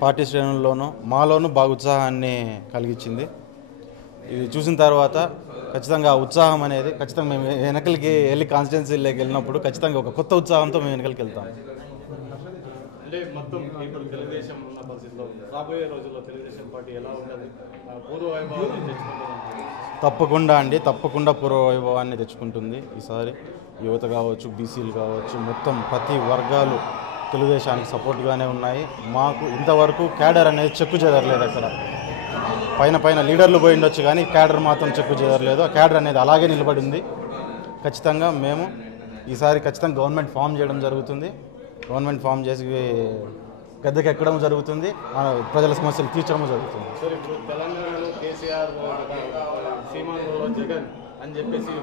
Party శ్రేణుల్లోనూ మాలోనూ బాగా ఉత్సాహాన్ని కలిగించింది. ఇది చూసిన తర్వాత ఖచ్చితంగా ఉత్సాహం అనేది ఖచ్చితంగా మేము వెనకలికి వెళ్ళి కాన్స్టిట్యున్సీలోకి వెళ్ళినప్పుడు ఖచ్చితంగా ఒక కొత్త ఉత్సాహంతో మేము వెనకలికి వెళ్తాం. అంటే మొత్తం ఇప్పుడు తెలుగుదేశం ఉన్న పరిస్థితిలో రాబోయే రోజుల్లో తెలుగుదేశం పార్టీ ఎలా ఉంటుంది, పూర్వ వైభవాన్ని తెచ్చుకుంటుంది? తప్పకుండా పూర్వ వైభవాన్ని తెచ్చుకుంటుంది. ఈసారి యువత కావచ్చు, బీసీలు కావచ్చు, మొత్తం ప్రతి వర్గాలు తెలుగుదేశానికి సపోర్ట్గానే ఉన్నాయి. మాకు ఇంతవరకు క్యాడర్ అనేది చెక్కు చెదరలేదు. అక్కడ పైన లీడర్లు పోయి ఉండొచ్చు కానీ క్యాడర్ మాత్రం చెక్కు చెదరలేదు. ఆ క్యాడర్ అనేది అలాగే నిలబడింది. ఖచ్చితంగా మేము ఈసారి ఖచ్చితంగా గవర్నమెంట్ ఫామ్ చేయడం జరుగుతుంది. గవర్నమెంట్ ఫామ్ చేసి గద్దెకి ఎక్కడం జరుగుతుంది. మన ప్రజల సమస్యలు తీర్చడం జరుగుతుంది. సార్, ఇప్పుడు తెలంగాణలో కేసీఆర్, సీమాంధ్రలో జగన్ అని చెప్పేసి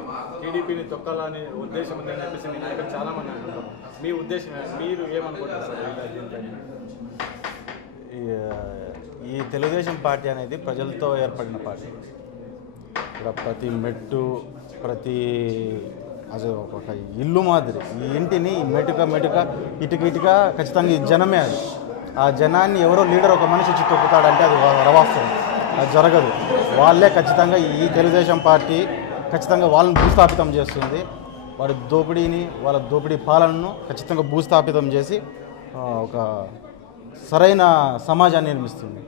టీడీపీని తొక్కాలని ఉద్దేశం ఉందని చెప్పేసి మీ నాయకులు చాలామంది అంటున్నారు. మీ ఉద్దేశం మీరు ఏమనుకుంటారు సార్? ఈ తెలుగుదేశం పార్టీ అనేది ప్రజలతో ఏర్పడిన పార్టీ. ఇక్కడ ప్రతి మెట్టు, ప్రతి అసలు ఒక ఇల్లు మాదిరి ఈ ఇంటిని మెటుక ఇటుక ఖచ్చితంగా ఈ జనమే. అది ఆ జనాన్ని ఎవరో లీడర్ ఒక మనిషి వచ్చి తొక్కుతాడంటే అది రవాస్తవం, అది జరగదు. వాళ్ళే ఖచ్చితంగా ఈ తెలుగుదేశం పార్టీ ఖచ్చితంగా వాళ్ళని భూస్థాపితం చేస్తుంది. వాళ్ళ దోపిడీ పాలనను ఖచ్చితంగా భూస్థాపితం చేసి ఒక సరైన సమాజాన్ని నిర్మిస్తుంది.